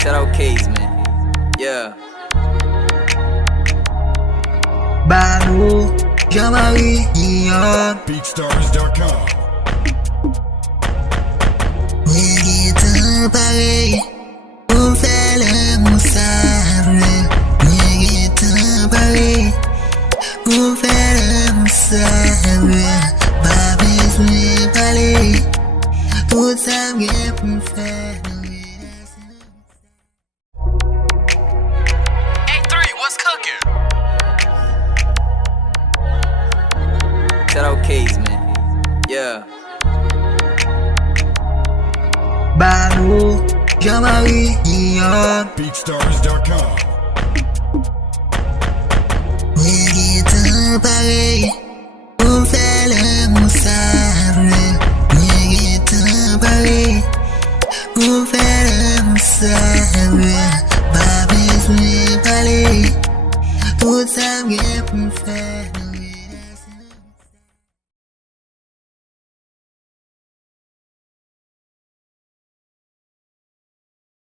Shout out K's, man. Yeah. Bayo-G, Guillaume. BeatStars.com. Mwe Gentan Pare, on fait le moussable. Mwe Gentan Pare, on fait le moussable. Pas besoin de parler, tout ça vient pour faire. Shout out K's, man. Yeah. Bayo-G, Guillaume. BeatStars.com. Mwe Gentan Pare, on fait le moussable. Mwe Gentan Pare, on fait le moussable. Pas besoin de parler, tout ça vient pour faire.